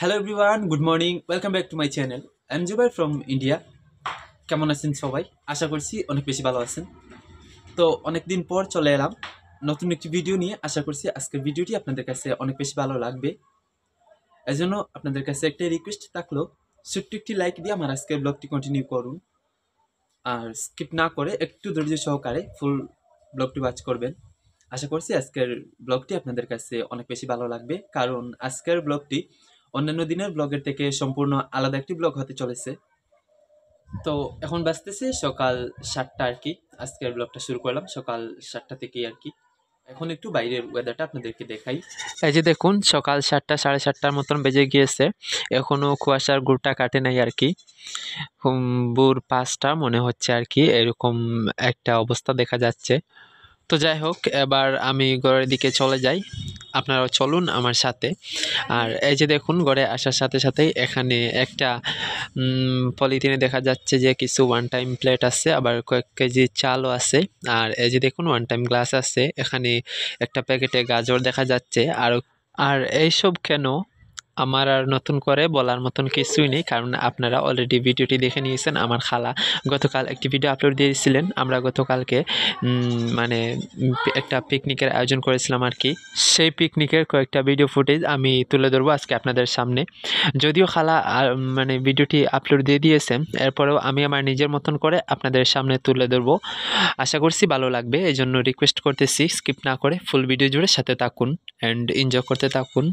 Hello everyone, good morning, welcome back to my channel. I am Zubair from India. কেমন আছেন সবাই? আশা করছি অনেক বেশি ভালো আছেন। তো অনেক দিন পর চলে এলাম নতুন একটি ভিডিও নিয়ে। আশা করছি আজকের ভিডিওটি আপনাদের কাছে অনেক বেশি ভালো লাগবে। এই জন্য আপনাদের কাছে একটা রিকোয়েস্ট থাকলো, ছোট্ট একটি লাইক দিয়ে আমার আজকের ব্লগটি কন্টিনিউ করুন, আর স্কিপ না করে একটু ধৈর্য সহকারে ফুল ব্লগটি ওয়াচ করবেন। আশা করছি আজকের ব্লগটি আপনাদের কাছে অনেক বেশি ভালো লাগবে, কারণ আজকের ব্লগটি অন্যান্য দিনের ব্লগের থেকে সম্পূর্ণ আলাদা একটি ব্লগ হতে চলেছে। তো এখন বাজতেছে সকাল 7টা আর কি। আজকের ব্লগটা শুরু করলাম সকাল 7টা থেকেই আর কি। এখন একটু বাইরের ওয়েদারটা আপনাদেরকে দেখাই। এই যে দেখুন, সকাল 7টা 7:30টার মতন বেজে গিয়েছে, এখনো কুয়াশার গুড়টা কাটে নাই আর কি। ভোর 5টা মনে হচ্ছে আর কি, এরকম একটা অবস্থা দেখা যাচ্ছে। তো যাই হোক, এবার আমি ঘরের দিকে চলে যাই, আপনারাও চলুন আমার সাথে। আর এই যে দেখুন, ঘরে আসার সাথে সাথেই এখানে একটা পলিথিনে দেখা যাচ্ছে যে কিছু ওয়ান টাইম প্লেট আছে, আবার কয়েক কেজি চালও আছে। আর এই যে দেখুন, ওয়ান টাইম গ্লাস আছে, এখানে একটা প্যাকেটে গাজর দেখা যাচ্ছে। আর এইসব কেন আমার আর নতুন করে বলার মতন কিছুই নেই, কারণ আপনারা অলরেডি ভিডিওটি দেখে নিয়েছেন। আমার খালা গতকাল একটি ভিডিও আপলোড দিয়েছিলেন। আমরা গতকালকে একটা পিকনিকের আয়োজন করেছিলাম আর কি। সেই পিকনিকের কয়েকটা ভিডিও ফুটেজ আমি তুলে ধরবো আজকে আপনাদের সামনে। যদিও খালা ভিডিওটি আপলোড দিয়ে দিয়েছেন, এরপরেও আমি আমার নিজের মতন করে আপনাদের সামনে তুলে ধরবো। আশা করছি ভালো লাগবে, এই জন্য রিকোয়েস্ট করতেছি স্কিপ না করে ফুল ভিডিও জুড়ে সাথে থাকুন অ্যান্ড এনজয় করতে থাকুন।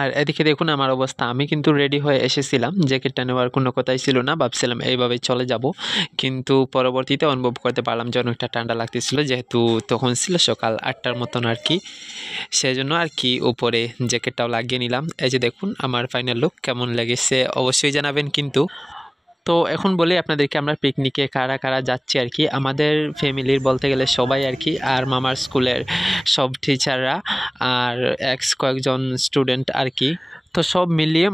আর এদিকে দেখুন আমার অবস্থা, আমি কিন্তু রেডি হয়ে এসেছিলাম, জ্যাকেটটা নেওয়ার কোনো কথাই ছিল না, ভাবছিলাম এইভাবেই চলে যাব। কিন্তু পরবর্তীতে অনুভব করতে পারলাম যে অনেকটা ঠান্ডা লাগতেছিল, যেহেতু তখন ছিল সকাল 8টার মতন আর কি। সেজন্য আর কি উপরে জ্যাকেটটাও লাগিয়ে নিলাম। এই যে দেখুন আমার ফাইনাল লুক কেমন লেগেছে অবশ্যই জানাবেন কিন্তু। তো এখন বলি আপনাদেরকে, আমরা পিকনিকে কারা কারা যাচ্ছি আর কি। আমাদের ফ্যামিলির বলতে গেলে সবাই আর কি, আর মামার স্কুলের সব টিচাররা, আর কয়েকজন স্টুডেন্ট আর কি। তো সব মিলিয়ে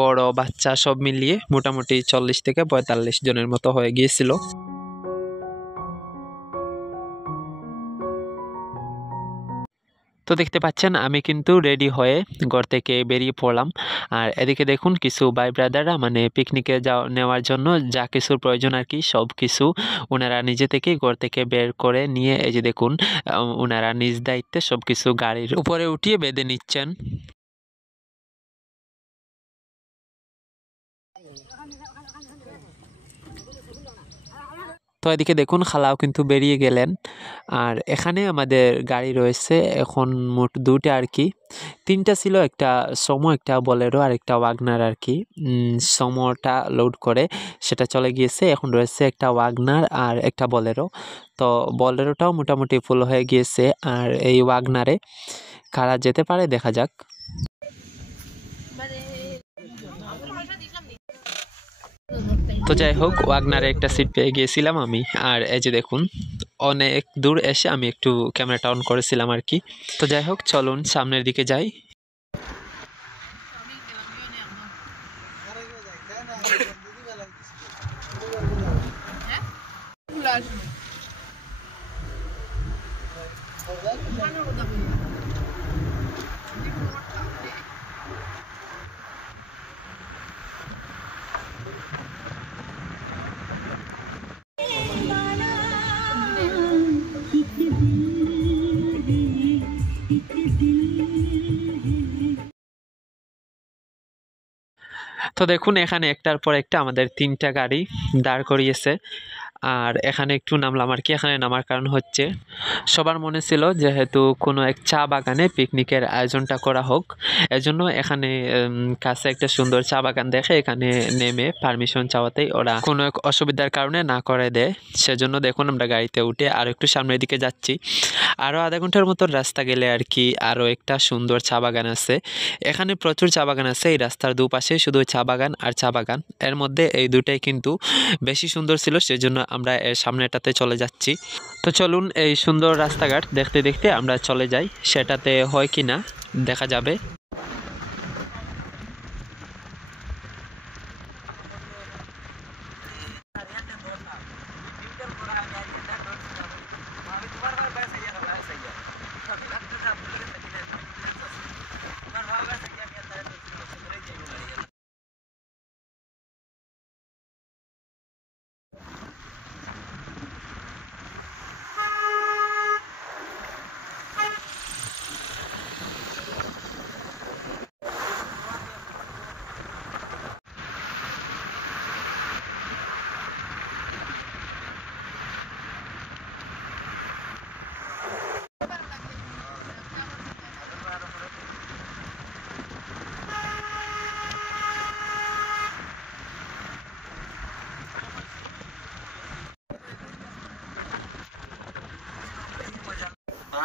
বড় বাচ্চা সব মিলিয়ে মোটামুটি 40 থেকে 45 জনের মতো হয়ে গিয়েছিল। তো দেখতে পাচ্ছেন আমি কিন্তু রেডি হয়ে ঘর থেকে বেরিয়ে পড়লাম। আর এদিকে দেখুন কিছু ভাই ব্রাদাররা পিকনিকে নেওয়ার জন্য যা কিছুর প্রয়োজন আর কি, সব কিছু ওনারা নিজে থেকেই ঘর থেকে বের করে নিয়ে, এই যে দেখুন ওনারা নিজ দায়িত্বে সব কিছু গাড়ির উপরে উঠিয়ে বেঁধে নিচ্ছেন। তো এদিকে দেখুন খালাও কিন্তু বেরিয়ে গেলেন। আর এখানে আমাদের গাড়ি রয়েছে এখন মোট দুটা আর কি। তিনটা ছিল, একটা সমো, একটা বলেরো আর একটা ওয়াগনার আর কি। সমোটা লোড করে সেটা চলে গিয়েছে, এখন রয়েছে একটা ওয়াগনার আর একটা বলেরো। তো বলেরোটাও মোটামুটি ফুল হয়ে গিয়েছে, আর এই ওয়াগনারে কারা যেতে পারে দেখা যাক। তো যাই হোক, ওয়াগনারে একটা সিট পেয়ে গিয়েছিলাম আমি। আর এই যে দেখুন অনেক দূর এসে আমি একটু ক্যামেরাটা অন করেছিলাম আর কি। তো যাই হোক, চলুন সামনের দিকে যাই। তো দেখুন এখানে একটার পর একটা আমাদের তিনটা গাড়ি দাঁড় করিয়েছে। আর এখানে একটু নামলাম আর কি। এখানে নামার কারণ হচ্ছে, সবার মনে ছিল যেহেতু কোনো এক চা বাগানে পিকনিকের আয়োজনটা করা হোক, এজন্য এখানে কাছে একটা সুন্দর চা বাগান দেখে এখানে নেমে পারমিশন চাওয়াতেই ওরা কোনো এক অসুবিধার কারণে না করে দেয়। সেজন্য দেখুন আমরা গাড়িতে উঠে আর একটু সামনের দিকে যাচ্ছি। আরও আধা ঘন্টার মতো রাস্তা গেলে আর কি আরও একটা সুন্দর চা বাগান আছে। এখানে প্রচুর চা বাগান আছে, এই রাস্তার দুপাশে শুধু চা বাগান আর চা বাগান। এর মধ্যে এই দুটাই কিন্তু বেশি সুন্দর ছিল, সেজন্য আমরা এর সামনেটাতে চলে যাচ্ছি। তো চলুন এই সুন্দর রাস্তাঘাট দেখতে দেখতে আমরা চলে যাই, সেটাতে হয় কি না দেখা যাবে।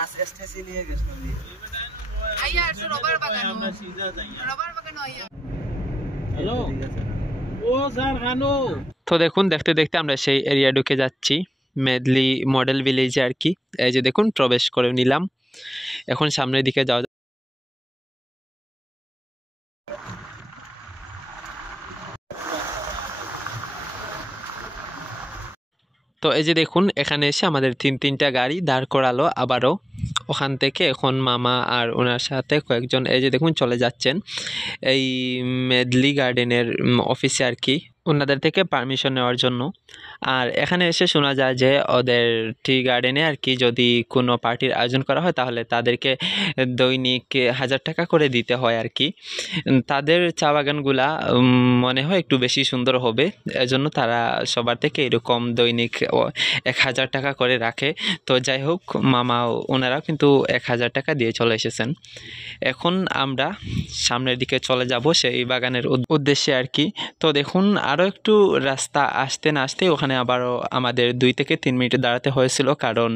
মাছ এসতেছি নিয়ে গেছিল আইয়া আর রবার বাগান আমরা সিধা যাই রবার বাগান আইয়া হ্যালো ও স্যার হানো। তো দেখুন দেখতে দেখতে আমরা সেই এরিয়া ঢুকে যাচ্ছি, মেদলি মডেল ভিলেজে আর কি। এই যে দেখুন প্রবেশ করে নিলাম, এখন সামনের দিকে যাওয়া। তো এই যে দেখুন এখানে এসে আমাদের তিনটা গাড়ি দাঁড় করালো আবারও। ওখান থেকে এখন মামা আর ওনার সাথে কয়েকজন এই যে দেখুন চলে যাচ্ছেন এই মেদলি গার্ডেনের অফিসে আর কি, ওনাদের থেকে পারমিশন নেওয়ার জন্য। আর এখানে এসে শোনা যায় যে ওদের টি গার্ডেনে আর কি যদি কোনো পার্টির আয়োজন করা হয় তাহলে তাদেরকে দৈনিক 1000 টাকা করে দিতে হয় আর কি। তাদের চা বাগানগুলা মনে হয় একটু বেশি সুন্দর হবে, এজন্য তারা সবার থেকে এরকম দৈনিক 1000 টাকা করে রাখে। তো যাই হোক মামা ওনারাও কিন্তু 1000 টাকা দিয়ে চলে এসেছেন। এখন আমরা সামনের দিকে চলে যাব সেই বাগানের উদ্দেশ্যে আর কি। তো দেখুন আরও একটু রাস্তা আসতে না আসতে ওখানে আবারও আমাদের 2 থেকে 3 মিনিট দাঁড়াতে হয়েছিল, কারণ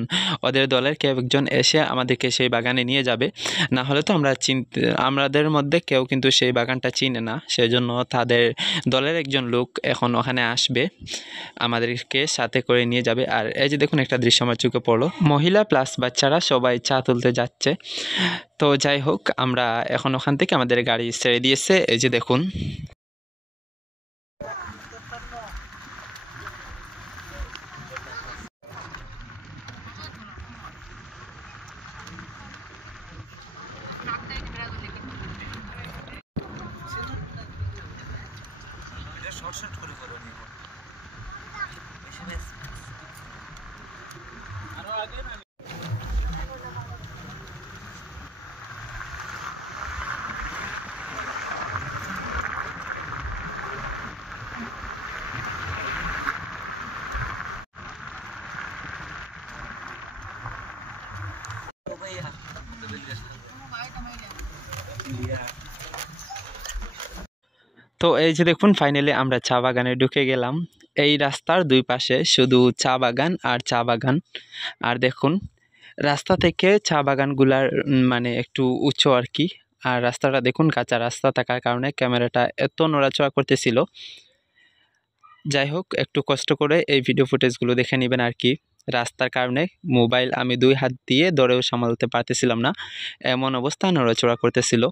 ওদের দলের কেউ একজন এসে আমাদেরকে সেই বাগানে নিয়ে যাবে, না হলে তো আমাদের মধ্যে কেউ কিন্তু সেই বাগানটা চিনে না। সেজন্য তাদের দলের একজন লোক এখন ওখানে আসবে, আমাদেরকে সাথে করে নিয়ে যাবে। আর এই যে দেখুন একটা দৃশ্য আমার চোখে পড়লো, মহিলা প্লাস বাচ্চারা সবাই চা তুলতে যাচ্ছে। তো যাই হোক আমরা এখন ওখান থেকে আমাদের গাড়ি ছেড়ে দিয়েছে, এই যে দেখুন। তো এই যে দেখুন ফাইনালি আমরা চা বাগানে ঢুকে গেলাম। এই রাস্তার 2 পাশে শুধু চা বাগান আর চা বাগান। আর দেখুন রাস্তা থেকে চা বাগানগুলার মানে একটু উঁচু আর কি। আর রাস্তাটা দেখুন কাঁচা রাস্তা থাকার কারণে ক্যামেরাটা এত নড়াচড়া করতেছিল। যাই হোক একটু কষ্ট করে এই ভিডিও ফুটেজগুলো দেখে নেবেন আর কি। রাস্তার কারণে মোবাইল আমি 2 হাত দিয়ে ধরেও সামলাতে পারতেছিলাম না, এমন অবস্থা নড়াচড়া করতেছিল।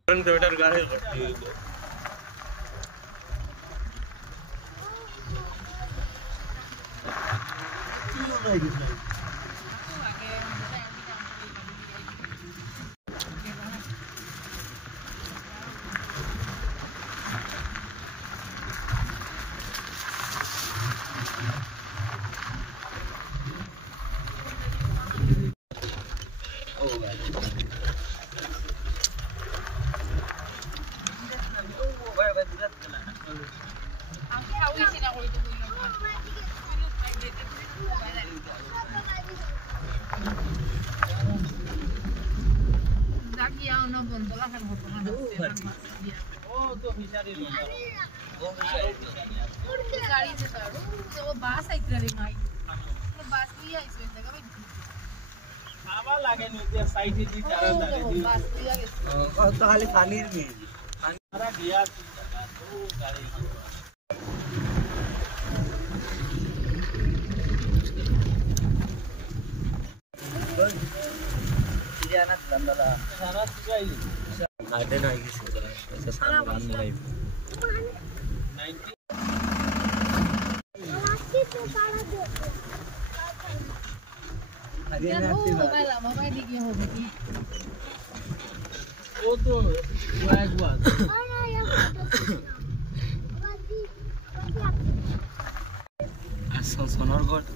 খালি পানির মিল गार्डन आएगी ऐसे सामने बांध में लाइव वो तो एक बात আসল সোনার গড়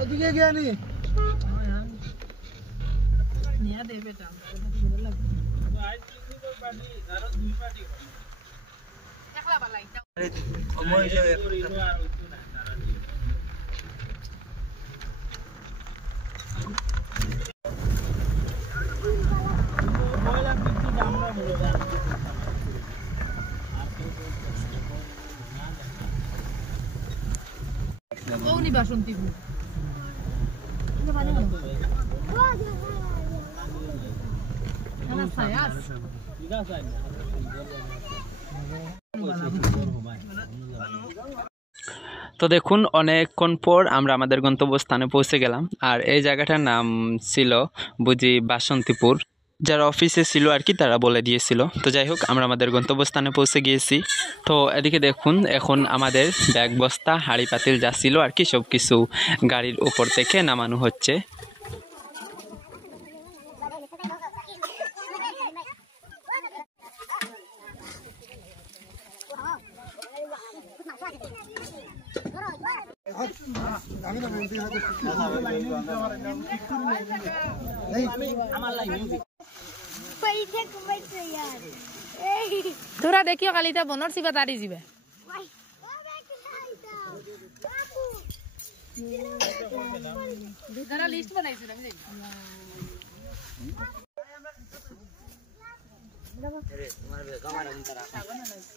ওদিকে গিয়ে নি নিয়া দেবে তা আজ কিন্তু পার্টি আরো 2 পার্টি একলা বালাইটা সময় যে নি বাসন্তীপুর তো দেখুন অনেকক্ষণ পর আমরা আমাদের গন্তব্যস্থানে পৌঁছে গেলাম। আর এই জায়গাটার নাম ছিল বুঝি বাসন্তীপুর। যারা অফিসে ছিল আর কি তারা বলে দিয়েছিল। তো যাই হোক আমরা আমাদের গন্তব্যস্থানে পৌঁছে গিয়েছি। তো এদিকে দেখুন এখন আমাদের ব্যাগ বস্তা হাঁড়ি পাতিল যা ছিল আর কি সব কিছু গাড়ির উপর থেকে নামানো হচ্ছে। তোরা দেখিও কালিটা বনর চিবা তারি যাবে লিস্ট বানাইছিল আমি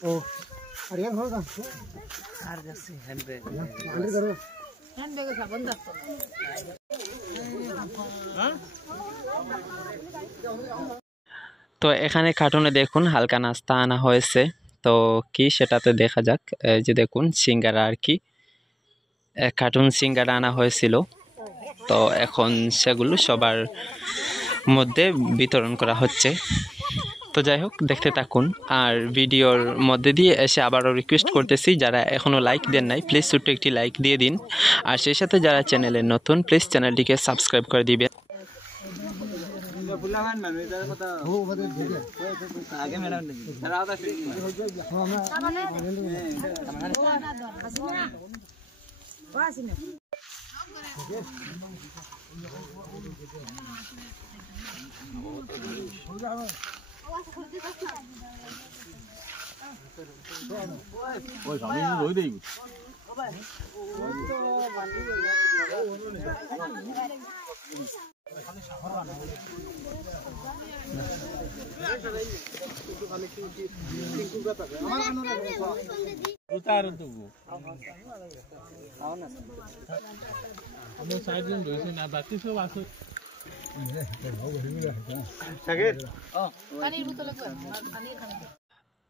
ও আরিয়ান হোক আর যাচ্ছে হ্যান্ডব্যাগ হ্যান্ডব্যাগে সাবান যাচ্ছে তো এখানে কার্টুনে দেখুন হালকা নাস্তা আনা হয়েছে। তো কি সেটাতে দেখা যাক। এই যে দেখুন সিঙ্গারা আর কি কার্টুন সিঙ্গারা আনা হয়েছিল। তো এখন সেগুলো সবার মধ্যে বিতরণ করা হচ্ছে। তো যাই হোক দেখতে থাকুন। আর ভিডিওর মধ্যে দিয়ে এসে আবারও রিকোয়েস্ট করতেছি যারা এখনও লাইক দেন নাই প্লিজ ছোট্ট একটি লাইক দিয়ে দিন। আর সেই সাথে যারা চ্যানেলে নতুন প্লিজ চ্যানেলটিকে সাবস্ক্রাইব করে দিবেন।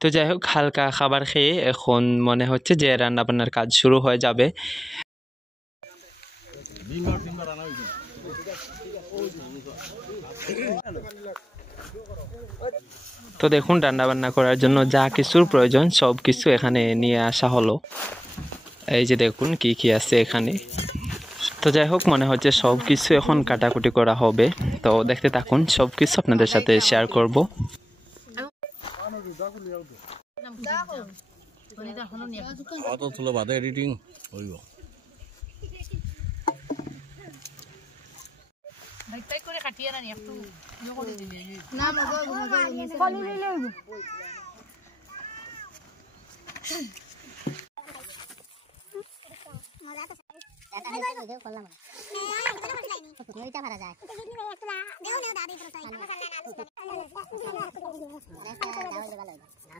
তো যাই হোক হালকা খাবার খেয়ে এখন মনে হচ্ছে যে রান্নাবান্নার কাজ শুরু হয়ে যাবে। তো দেখুন রান্নাবান্না করার জন্য যা কিছুর প্রয়োজন সব কিছু এখানে নিয়ে আসা হলো। এই যে দেখুন কি কি আছে এখানে। তো যাই হোক মনে হচ্ছে সব কিছু এখন কাটাকুটি করা হবে। তো দেখতে থাকুন সব কিছু আপনাদের সাথে শেয়ার করব। অত তুলো বাদে এডিটিং হইব ভাই করে কাটিয়ে না একটু ইয়ে করে দিলে না মজা ফলি লইলে হইব মজা তো এটা হইছে ভিডিও করলাম না এইটা ভাড়া যায় দেও না দাদি তো সাই মশলা না আলু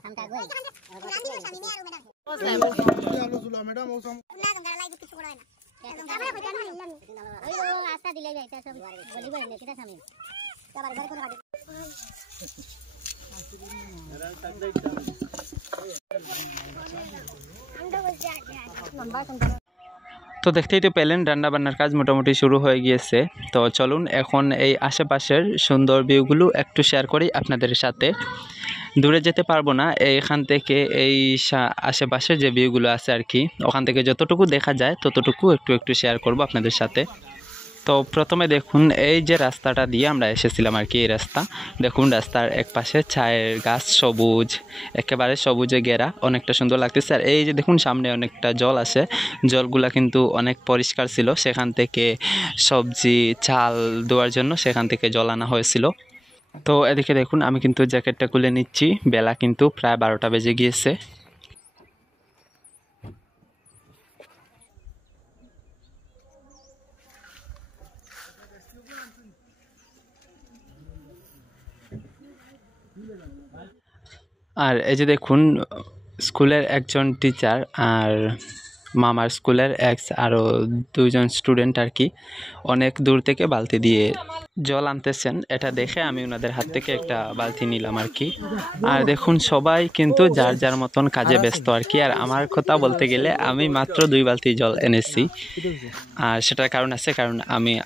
আমটা গই রান্দি সানি নে আর ম্যাডাম আলু জুলা ম্যাডাম ওসম না গঙ্গা লাইভ কিছু করা হয় না ক্যামেরা কইতা না ইল্লাম ওই আস্তা দিলে যাইতা সব বলিব না কিটা সামনে আবার ঘর করে কাটি তো দেখতেই তো পেলেন রান্নাবান্নার কাজ মোটামুটি শুরু হয়ে গিয়েছে। তো চলুন এখন এই আশেপাশের সুন্দর ভিউগুলো একটু শেয়ার করি আপনাদের সাথে। দূরে যেতে পারবো না, এইখান থেকে এই আশেপাশের যে ভিউগুলো আছে আর কি ওখান থেকে যতটুকু দেখা যায় ততটুকু একটু একটু শেয়ার করব আপনাদের সাথে। তো প্রথমে দেখুন এই যে রাস্তাটা দিয়ে আমরা এসেছিলাম আর কি, এই রাস্তা দেখুন রাস্তার এক পাশে চায়ের গাছ সবুজ, একেবারে সবুজে ঘেরা, অনেকটা সুন্দর লাগতেছে। আর এই যে দেখুন সামনে অনেকটা জল আছে, জলগুলা কিন্তু অনেক পরিষ্কার ছিল, সেখান থেকে সবজি চাল দেওয়ার জন্য সেখান থেকে জল আনা হয়েছিল। তো এদিকে দেখুন আমি কিন্তু জ্যাকেটটা খুলে নিচ্ছি, বেলা কিন্তু প্রায় 12টা বেজে গিয়েছে। আর এই যে দেখুন স্কুলের একজন টিচার আর মামার স্কুলের এক্স আরও দুজন স্টুডেন্ট আর কি অনেক দূর থেকে বালতি দিয়ে জল আনতেছেন। এটা দেখে আমি ওনাদের হাত থেকে একটা বালতি নিলাম আর কি। আর দেখুন সবাই কিন্তু যার যার মতন কাজে ব্যস্ত আর কি। আর আমার কথা বলতে গেলে আমি মাত্র 2 বালতি জল এনেছি। আর সেটার কারণ আছে, কারণ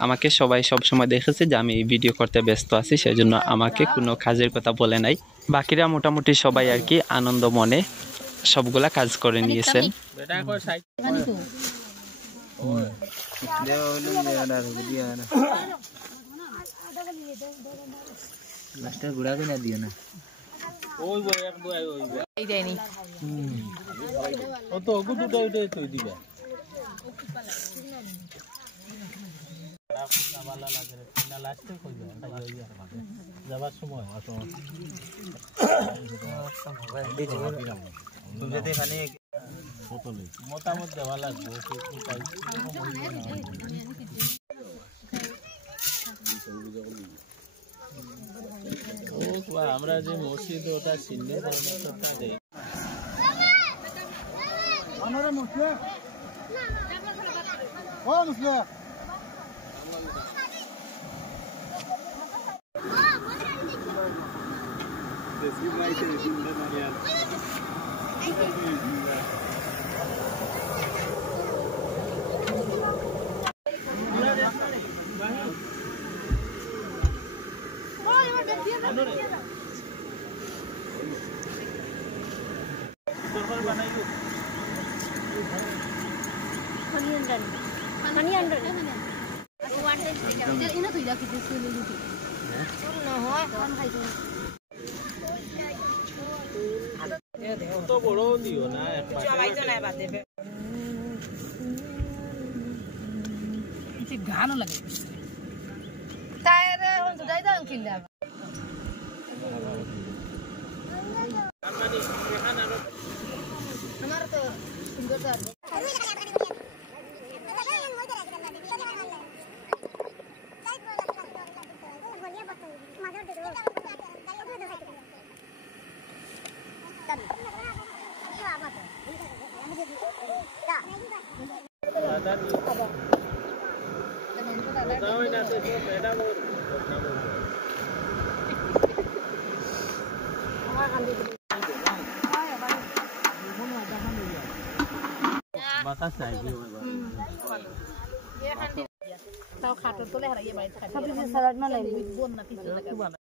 আমাকে সবাই সবসময় দেখেছে যে আমি ভিডিও করতে ব্যস্ত আছি, সেজন্য আমাকে কোনো কাজের কথা বলে নাই। বাকিরা মোটামুটি সবাই আর কি আনন্দ মনে সবগুলা কাজ করে নিয়েছেন। মতামত দেওয়া লাগবে আমরা যে মসজিদ ওটা চিনলে তো বড় দিও না গানও লাগে তাইরে হন তো দাইদা কিনলা আমার তো সুন্দর আছে tao khát rồi tôi lấy hạt vậy sao bây giờ salad nó lại buồn là pizza lại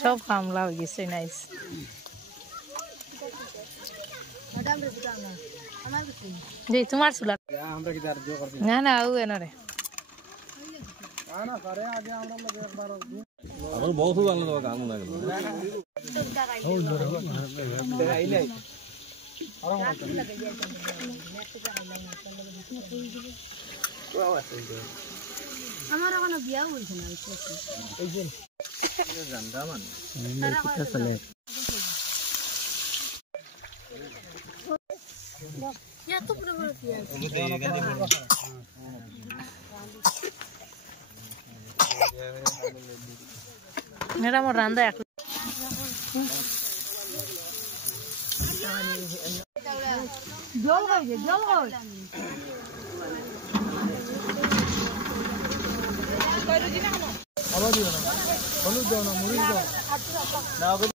সব কামলা হয়ে গেছে নাইস জি তোমার চুলা না না ও এনরে আমার বহুত ভালো লাগলো কাম লাগলো আমার কোনো বিয়া হইছে না এই যে জানদা মানে কিটা চলে Ya tu pura-pura dia. Mera mau randa ya. Jol goi, jol goi. Abadi na. Holu daw na, muri daw. Na abadi.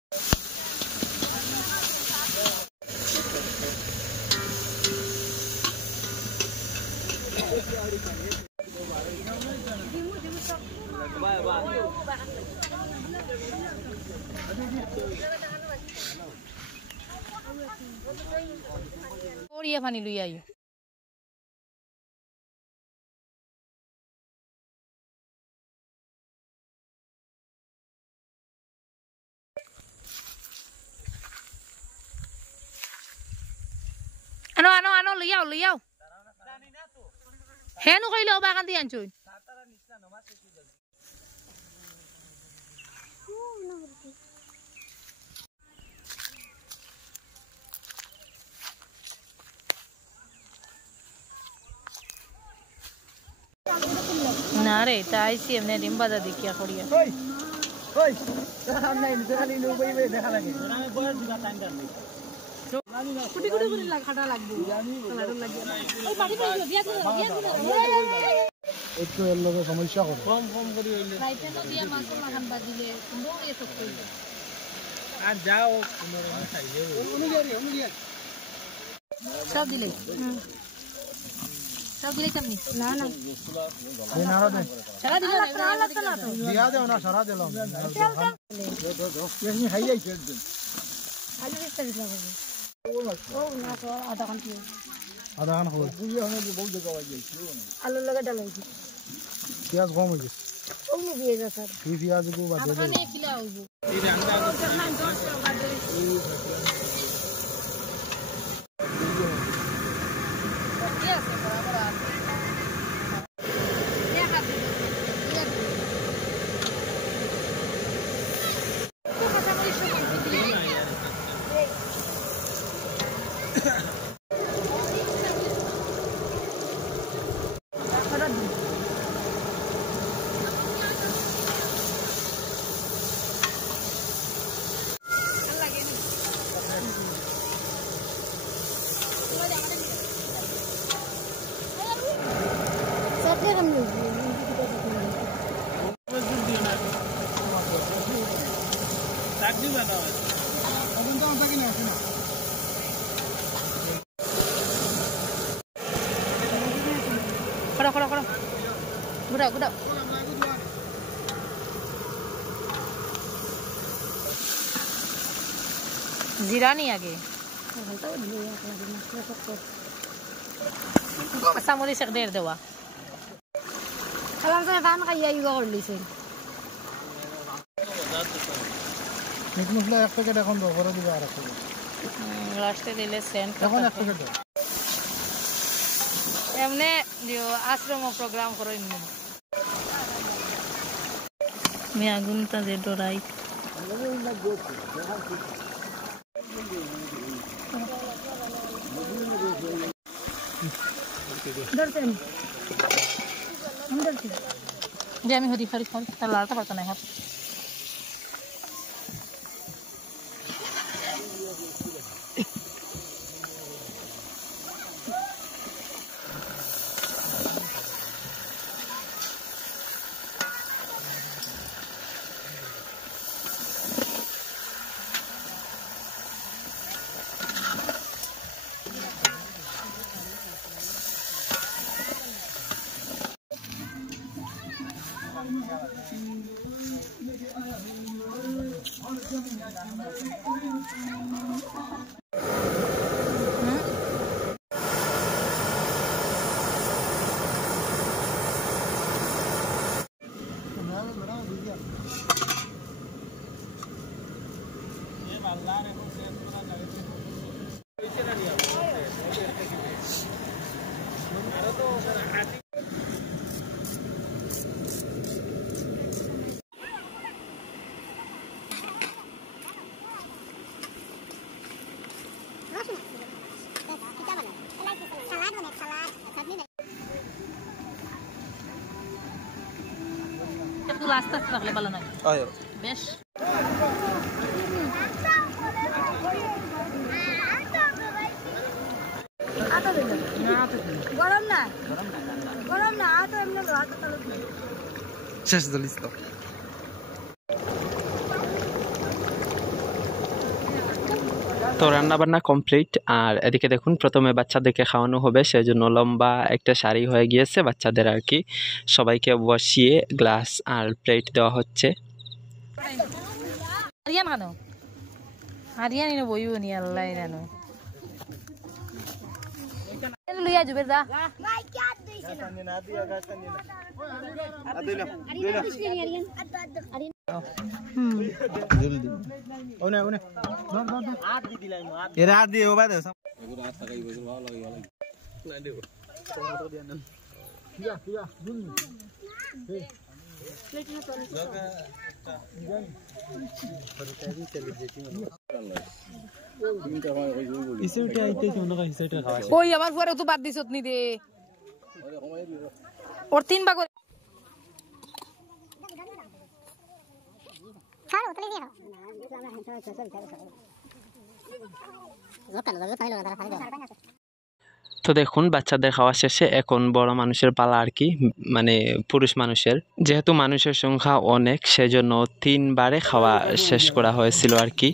और ये पानी लुई आयो ano ano ano luyau luyau হেনো কইলো বা কান্দি আনছুন না রে তাইছি এমনি ডিম বাজা দেখিয়া করিয়া কুটি কুটি কুটি খাটা লাগবে কালারও লাগবে ওই বাড়ি পাইছো বিয়া করে একটু এর লগে সমস্যা করে কম করি হইলে রাইতে তো দিয়া মাছ মাখান বাজিলে সুন্দর এ সব কইলো আর যাও তোমরা খাইলে সব দিলে সব দিলে কেমনি না না এই নাড়া দে সারা দিলে প্রাণ লাগতো না তো দিয়া দেও না সারা দিলাম এমনি খাই যাইছে একদিন আলু দিতে দিলাম ও না তো আধা ঘন্টা আধা খান হল বুঝিয়ে হবে বহু জায়গা হয়ে আলু লাগা ডালাইছি পেঁয়াজ কম হয়ে গেছে ও নি দিয়ে যা স্যার এই পেঁয়াজ কো বাদ দে আপনি কিলা হইব এই রান্না চাটনি বানাও এখন তো আমরা কিনে আসি না খড়া খড়া খড়া গুড়া গুড়া जीरा नहीं आगे सामोली से देर देवा कलम से फान का यही कर ली से মিট মশলা এক প্যাকেট এখন দাও করে দিবা আর একটা লাস্টে দিলে সেন্ট এখন এক প্যাকেট দাও এমনে দিও আশ্রম প্রোগ্রাম করো ইনি আমি আগুনটা দে ডরাই डरते नहीं हम डरते जे আমি হদি ফারি খাই তার লালটা পাতা নাই হাত একটু আস্তে আস্তে রাখলে ভালো নয় বেশ গরম না গরম না তো এমনি শেষ দলিস তো তো রান্না বান্না কমপ্লিট আর এদিকে দেখুন প্রথমে বাচ্চাদেরকে খাওয়ানো হবে সেজন্য লম্বা একটা সারি হয়ে গিয়েছে বাচ্চাদের আর কি সবাইকে বসিয়ে গ্লাস আর প্লেট দেওয়া হচ্ছে আরিয়ান কেন আরিয়ান এনে বইও নি আল্লাহ জানো লইয়া যাবে যা ওই আবার পরে তো বাদ দিছত নি দে ওর 3 ভাগ খাও তাহলে দিয়ে খাও তো দেখুন বাচ্চাদের খাওয়া শেষে এখন বড় মানুষের পালা আর কি, মানে পুরুষ মানুষের। যেহেতু মানুষের সংখ্যা অনেক সেজন্য 3 বারে খাওয়া শেষ করা হয়েছিল আর কি।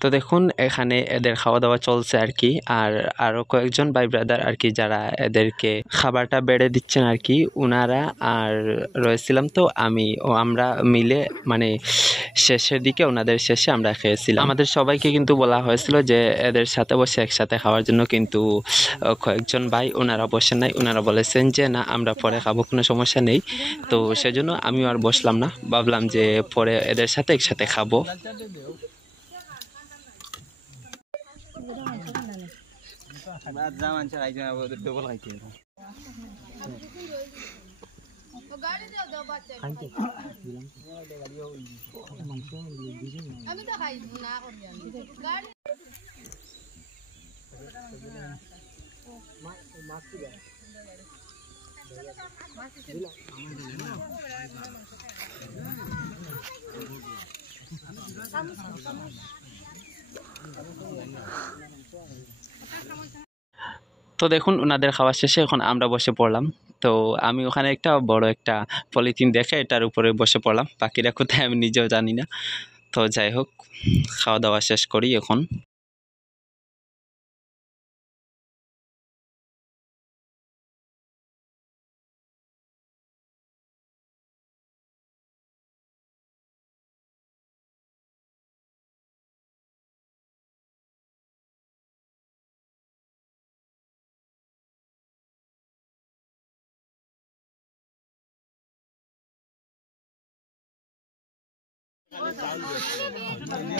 তো দেখুন এখানে এদের খাওয়া দাওয়া চলছে আর কি, আর আরো কয়েকজন ভাই ব্রাদার আর কি যারা এদেরকে খাবারটা বেড়ে দিচ্ছেন আর কি, উনারা আর রয়েছিলাম। তো আমি ও আমরা মিলে মানে শেষের দিকে ওনাদের শেষে আমরা খেয়েছিলাম। আমাদের সবাইকে কিন্তু বলা হয়েছিল যে এদের সাথে বসে একসাথে খাওয়ার জন্য, কিন্তু কয়েকজন ভাই ওনারা বসে নাই, ওনারা বলেছেন যে না আমরা পরে খাবো, কোনো সমস্যা নেই। তো সেজন্য আমিও আর বসলাম না, ভাবলাম যে পরে এদের সাথে একসাথে খাবো। তো দেখুন ওনাদের খাওয়া শেষে এখন আমরা বসে পড়লাম। তো আমি ওখানে একটা বড় একটা পলিথিন দেখে এটার উপরে বসে পড়লাম, বাকিরা কোথায় আমি নিজেও জানি না। তো যাই হোক, খাওয়া দাওয়া শেষ করি এখন।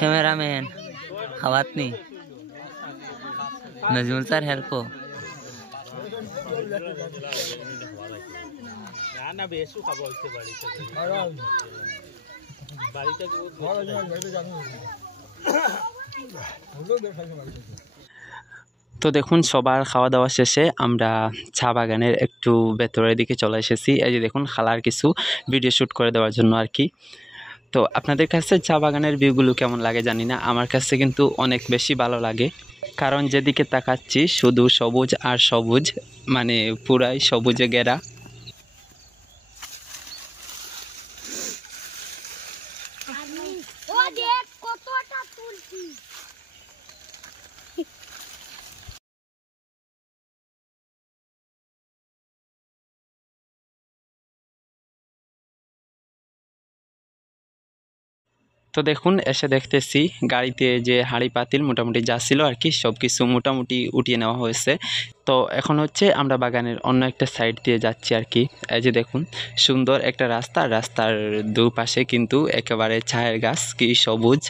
कैमरामैन हवातनी नजमुल सर हेल्प को তো দেখুন সবার খাওয়া দাওয়া শেষে আমরা চা বাগানের একটু ভেতরের দিকে চলে এসেছি। এই যে দেখুন খালার কিছু ভিডিও শ্যুট করে দেওয়ার জন্য আর কি। তো আপনাদের কাছে চা বাগানের ভিউগুলো কেমন লাগে জানি না, আমার কাছে কিন্তু অনেক বেশি ভালো লাগে, কারণ যেদিকে তাকাচ্ছি শুধু সবুজ আর সবুজ, মানে পুরাই সবুজে ঘেরা। ও দেখ কতটা তুলছি। তো দেখুন এসে দেখতেছি গাড়িতে যে হাঁড়ি পাতিল মোটামুটি যা ছিল আর কি সব কিছু মোটামুটি উঠিয়ে নেওয়া হয়েছে। তো এখন হচ্ছে আমরা বাগানের অন্য একটা সাইড দিয়ে যাচ্ছি আর কি। এই যে দেখুন সুন্দর একটা রাস্তা, রাস্তার দুপাশে কিন্তু একেবারে চায়ের গাছ, কি সবুজ।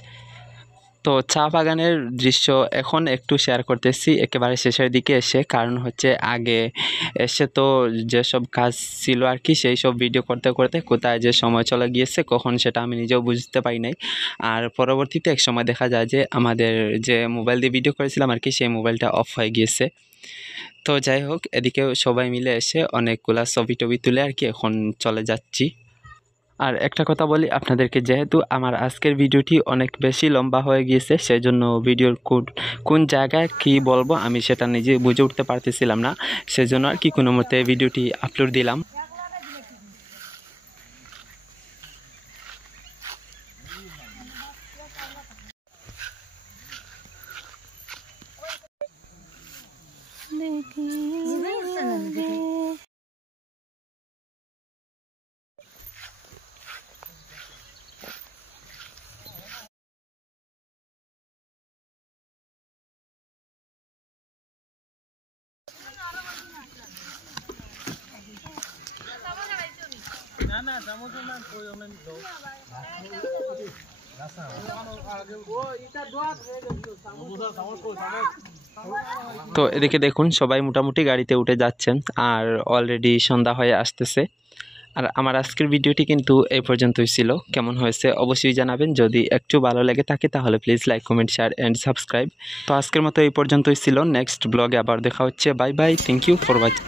তো চা বাগানের দৃশ্য এখন একটু শেয়ার করতেছি একেবারে শেষের দিকে এসে, কারণ হচ্ছে আগে এসে তো যেসব কাজ ছিল আর কি সেই সব ভিডিও করতে করতে কোথায় যে সময় চলে গিয়েছে কখন সেটা আমি নিজেও বুঝতে পারি নাই। আর পরবর্তীতে এক সময় দেখা যায় যে আমাদের যে মোবাইল দিয়ে ভিডিও করেছিলাম আর কি সেই মোবাইলটা অফ হয়ে গিয়েছে। তো যাই হোক, এদিকেও সবাই মিলে এসে অনেকগুলা ছবি টবি তুলে আর কি এখন চলে যাচ্ছি। আর একটা কথা বলি আপনাদেরকে, যেহেতু আমার আজকের ভিডিওটি অনেক বেশি লম্বা হয়ে গিয়েছে সেজন্য ভিডিওর কোন জায়গায় কি বলবো আমি সেটা নিজে বুঝে উঠতে পারতেছিলাম না, সেজন্য আর কি কোনো মতে ভিডিওটি আপলোড দিলাম। তো এদিকে দেখুন সবাই মোটামুটি গাড়িতে উঠে যাচ্ছেন আর অলরেডি সন্ধ্যা হয়ে আসতেছে। আর আমার আজকের ভিডিওটি কিন্তু এই পর্যন্তই ছিল। কেমন হয়েছে অবশ্যই জানাবেন। যদি একটু ভালো লেগে থাকে তাহলে please like, comment, share and subscribe. তো আজকের মতো এই পর্যন্তই ছিল। নেক্সট ব্লগে আবার দেখা হচ্ছে। Bye bye, thank you for watching.